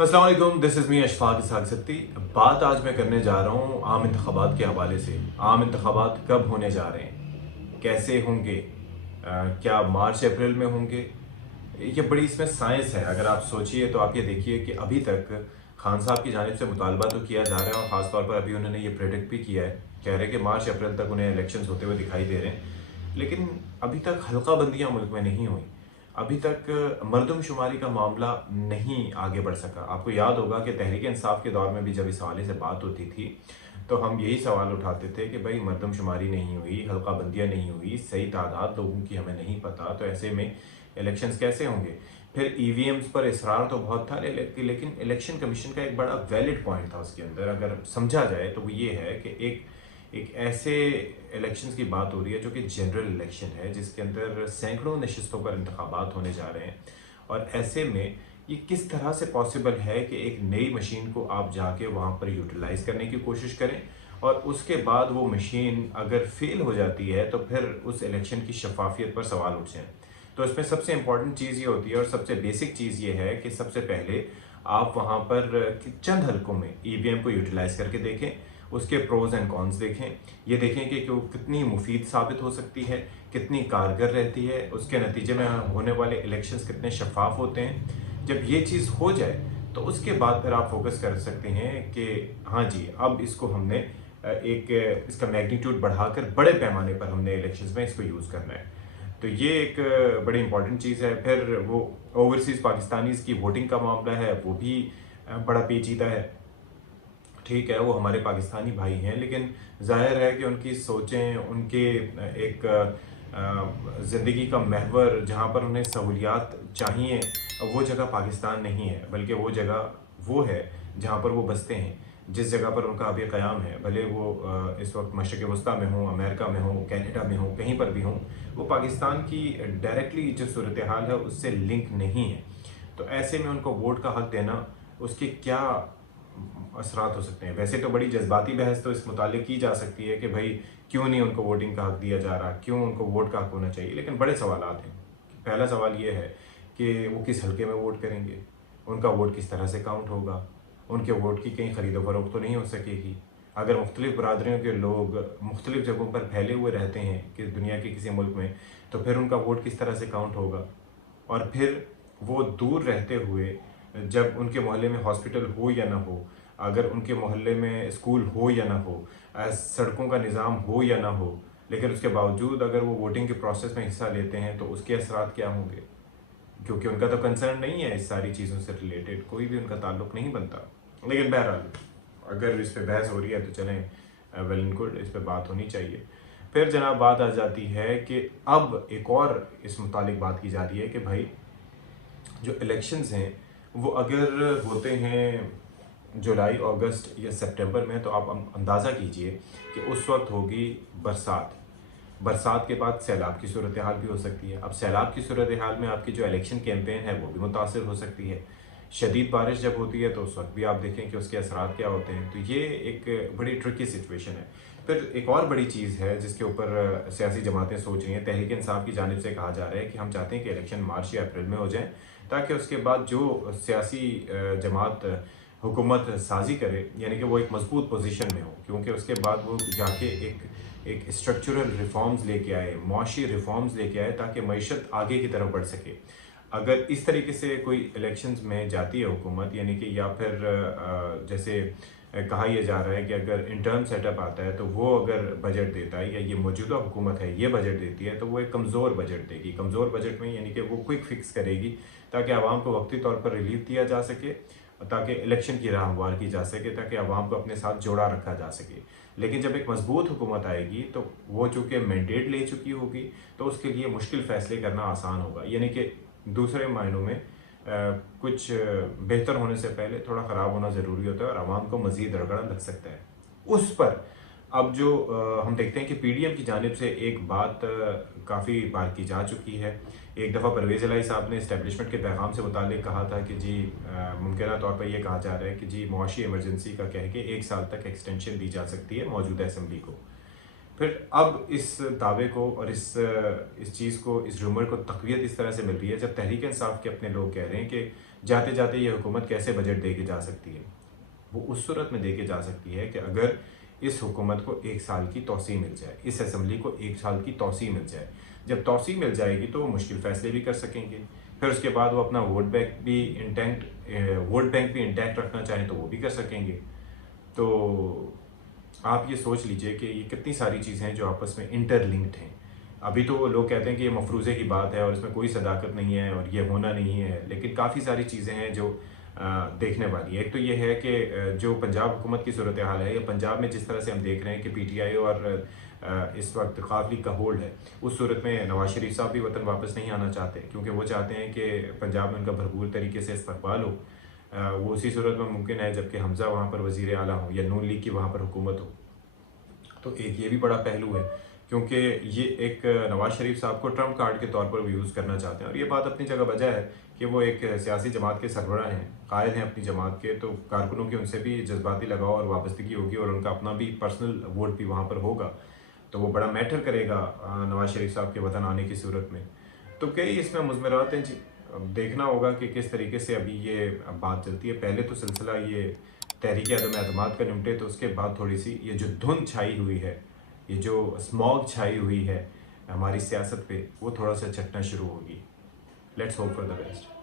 अस्सलाम वालेकुम, this is me Ashfaq इसहाक सत्ती। बात आज मैं करने जा रहा हूँ आम इंतखाबात के हवाले से। आम इंतखाबात कब होने जा रहे हैं, कैसे होंगे, क्या मार्च अप्रैल में होंगे। ये बड़ी इसमें साइंस है। अगर आप सोचिए तो आप ये देखिए कि अभी तक खान साहब की जानिब से मुतालबा तो किया जा रहा है, और ख़ास तौर पर अभी उन्होंने ये प्रेडिक्ट भी किया है, कह रहे हैं कि मार्च अप्रैल तक उन्हें इलेक्शंस होते हुए दिखाई दे रहे हैं। लेकिन अभी तक हल्का बंदियाँ मुल्क में नहीं हुई। अभी तक मर्दमशुमारी का मामला नहीं आगे बढ़ सका। आपको याद होगा कि तहरीक इंसाफ के दौर में भी जब इस हवाले से बात होती थी तो हम यही सवाल उठाते थे कि भाई मर्दमशुमारी नहीं हुई, हल्का बंदियाँ नहीं हुई, सही तादाद लोगों की हमें नहीं पता, तो ऐसे में इलेक्शंस कैसे होंगे। फिर ईवीएम्स पर इसरार तो बहुत था, लेकिन इलेक्शन कमीशन का एक बड़ा वैलिड पॉइंट था उसके अंदर, अगर समझा जाए तो वो ये है कि एक एक ऐसे इलेक्शंस की बात हो रही है जो कि जनरल इलेक्शन है, जिसके अंदर सैकड़ों नशिस्तों पर इंतखाबात होने जा रहे हैं। और ऐसे में ये किस तरह से पॉसिबल है कि एक नई मशीन को आप जाके वहाँ पर यूटिलाइज करने की कोशिश करें, और उसके बाद वो मशीन अगर फेल हो जाती है तो फिर उस इलेक्शन की शफाफियत पर सवाल उठ जाएं। तो इसमें सबसे इम्पॉर्टेंट चीज़ ये होती है, और सबसे बेसिक चीज़ ये है कि सबसे पहले आप वहाँ पर चंद हलकों में ईवीएम को यूटिलाइज करके देखें, उसके प्रोज एंड कॉन्स देखें। ये देखें कि वो कितनी मुफीद साबित हो सकती है, कितनी कारगर रहती है, उसके नतीजे में होने वाले इलेक्शंस कितने शफाफ होते हैं। जब ये चीज़ हो जाए तो उसके बाद फिर आप फोकस कर सकते हैं कि हाँ जी, अब इसको हमने एक इसका मैग्नीट्यूड बढ़ाकर बड़े पैमाने पर हमने इलेक्शंस में इसको यूज़ करना है। तो ये एक बड़ी इंपॉर्टेंट चीज़ है। फिर वो ओवरसीज़ पाकिस्तानीज़ की वोटिंग का मामला है, वो भी बड़ा पेचीदा है। ठीक है, वो हमारे पाकिस्तानी भाई हैं, लेकिन ज़ाहिर है कि उनकी सोचें, उनके एक ज़िंदगी का महवर जहाँ पर उन्हें सहूलियात चाहिए, वो जगह पाकिस्तान नहीं है, बल्कि वो जगह वो है जहाँ पर वो बसते हैं, जिस जगह पर उनका अभी क़याम है। भले वो इस वक्त मशरिक़ वस्ता में हों, अमेरिका में हों, कनाडा में हों, कहीं पर भी हों, वो पाकिस्तान की डायरेक्टली जो सूरत हाल है उससे लिंक नहीं है। तो ऐसे में उनको वोट का हक़ देना, उसके क्या असरात हो सकते हैं। वैसे तो बड़ी जज्बाती बहस तो इस मुतालिक की जा सकती है कि भाई क्यों नहीं उनको वोटिंग का हक दिया जा रहा, क्यों उनको वोट का हक होना चाहिए, लेकिन बड़े सवालात हैं। पहला सवाल ये है कि वो किस हल्के में वोट करेंगे, उनका वोट किस तरह से काउंट होगा, उनके वोट की कहीं ख़रीदो फरोख्त तो नहीं हो सकेगी। अगर मुख्तलिफ़ बरादरियों के लोग मुख्तलिफ़ जगहों पर फैले हुए रहते हैं कि दुनिया के किसी मुल्क में, तो फिर उनका वोट किस तरह से काउंट होगा। और फिर वो दूर रहते हुए, जब उनके मोहल्ले में हॉस्पिटल हो या ना हो, अगर उनके मोहल्ले में स्कूल हो या ना हो, सड़कों का निज़ाम हो या ना हो, लेकिन उसके बावजूद अगर वो वोटिंग के प्रोसेस में हिस्सा लेते हैं तो उसके असरात क्या होंगे। क्योंकि उनका तो कंसर्न नहीं है इस सारी चीज़ों से रिलेटेड, कोई भी उनका ताल्लुक नहीं बनता। लेकिन बहरहाल अगर इस पे बहस हो रही है तो चलें, वेल एंड गुड, इस पे बात होनी चाहिए। फिर जनाब बात आ जाती है कि अब एक और इस मुतालिक बात की जा रही है कि भाई जो इलेक्शंस हैं वो अगर होते हैं जुलाई, अगस्त या सितंबर में, तो आप अंदाज़ा कीजिए कि उस वक्त होगी बरसात। बरसात के बाद सैलाब की सूरत हाल भी हो सकती है। अब सैलाब की सूरत हाल में आपकी जो इलेक्शन कैंपेन है वो भी मुतासर हो सकती है। शदीद बारिश जब होती है तो उस वक्त भी आप देखें कि उसके असरात क्या होते हैं। तो ये एक बड़ी ट्रिकी सिचुएशन है। फिर एक और बड़ी चीज़ है जिसके ऊपर सियासी जमातें सोच रही हैं। तहरीक इंसाफ की जानिब से कहा जा रहा है कि हम चाहते हैं कि इलेक्शन मार्च या अप्रैल में हो जाए, ताकि उसके बाद जो सियासी जमात हुकूमत साजी करे, यानी कि वो एक मजबूत पोजीशन में हो, क्योंकि उसके बाद वो जाके एक स्ट्रक्चरल रिफॉर्म्स लेके आए, मुआशी रिफॉर्म्स लेके आए, ताकि मईशत आगे की तरफ बढ़ सके। अगर इस तरीके से कोई इलेक्शंस में जाती है हुकूमत, यानी कि या फिर जैसे कहा यह जा रहा है कि अगर इंटर्म सेटअप आता है तो वो अगर बजट देता है, या ये मौजूदा हुकूमत है ये बजट देती है, तो वो एक कमज़ोर बजट देगी। कमज़ोर बजट में यानी कि वो क्विक फिक्स करेगी ताकि आवाम को वक्ती तौर पर रिलीफ दिया जा सके, ताकि इलेक्शन की राह हमवार की जा सके, ताकि आवाम को अपने साथ जोड़ा रखा जा सके। लेकिन जब एक मजबूत हुकूमत आएगी तो वो चूँकि मैंडेट ले चुकी होगी, तो उसके लिए मुश्किल फ़ैसले करना आसान होगा। यानी कि दूसरे मायनों में कुछ बेहतर होने से पहले थोड़ा ख़राब होना ज़रूरी होता है, और आवाम को मज़ीद रगड़ा लग सकता है उस पर। अब जो हम देखते हैं कि पीडीएम की जानिब से एक बात काफ़ी बार की जा चुकी है। एक दफ़ा परवेज़ इलाही साहब ने इस्टेब्लिशमेंट के पैगाम से मुतालिक कहा था कि जी मुमकिन तौर पर यह कहा जा रहा है कि जी मुआशी इमरजेंसी का कह के 1 साल तक एक्सटेंशन दी जा सकती है मौजूदा असम्बली को। फिर अब इस दावे को और इस चीज़ को, इस रूमर को तक़वियत इस तरह से मिल रही है, जब तहरीक इंसाफ के अपने लोग कह रहे हैं कि जाते जाते ये हुकूमत कैसे बजट दे के जा सकती है? वो उस सूरत में दे के जा सकती है कि अगर इस हुकूमत को 1 साल की तौसीह मिल जाए, इस असम्बली को 1 साल की तौसीह मिल जाए। जब तौसीह मिल जाएगी तो वो मुश्किल फ़ैसले भी कर सकेंगे। फिर उसके बाद वो अपना वोट बैंक भी इंटैक्ट रखना चाहें तो वो भी कर सकेंगे। तो आप ये सोच लीजिए कि ये कितनी सारी चीज़ें हैं जो आपस में इंटरलिंक्ड हैं। अभी तो लोग कहते हैं कि ये मफरूज़े की बात है और इसमें कोई सदाकत नहीं है और ये होना नहीं है, लेकिन काफ़ी सारी चीज़ें हैं जो देखने वाली है। एक तो ये है कि जो पंजाब हुकूमत की सूरत हाल है, या पंजाब में जिस तरह से हम देख रहे हैं कि पीटीआई और इस वक्त काफ़ी का होल्ड है, उस सूरत में नवाज शरीफ साहब भी वतन वापस नहीं आना चाहते, क्योंकि वो चाहते हैं कि पंजाब में उनका भरपूर तरीके से इस्तकबाल हो। वो उसी सूरत में मुमकिन है जबकि हमज़ा वहाँ पर वज़ीर आला हो या नून लीग की वहाँ पर हुकूमत हो। तो एक ये भी बड़ा पहलू है, क्योंकि ये एक नवाज शरीफ साहब को ट्रम्प कार्ड के तौर पर वो यूज़ करना चाहते हैं, और ये बात अपनी जगह बजा है कि वो एक सियासी जमात के सरबराह हैं, कायद हैं अपनी जमात के, तो कारकुनों की उनसे भी जज्बाती लगाव और वाबस्तगी होगी और उनका अपना भी पर्सनल वोट भी वहाँ पर होगा, तो वो बड़ा मैटर करेगा नवाज शरीफ साहब के वतन आने की सूरत में। तो कई इसमें मुज़मरात हैं जी। अब देखना होगा कि किस तरीके से अभी ये बात चलती है। पहले तो सिलसिला ये तहरीक अदम एतमाद का निपटे, तो उसके बाद थोड़ी सी ये जो धुंध छाई हुई है, ये जो स्मॉग छाई हुई है हमारी सियासत पे, वो थोड़ा सा चटना शुरू होगी। Let's hope for the best.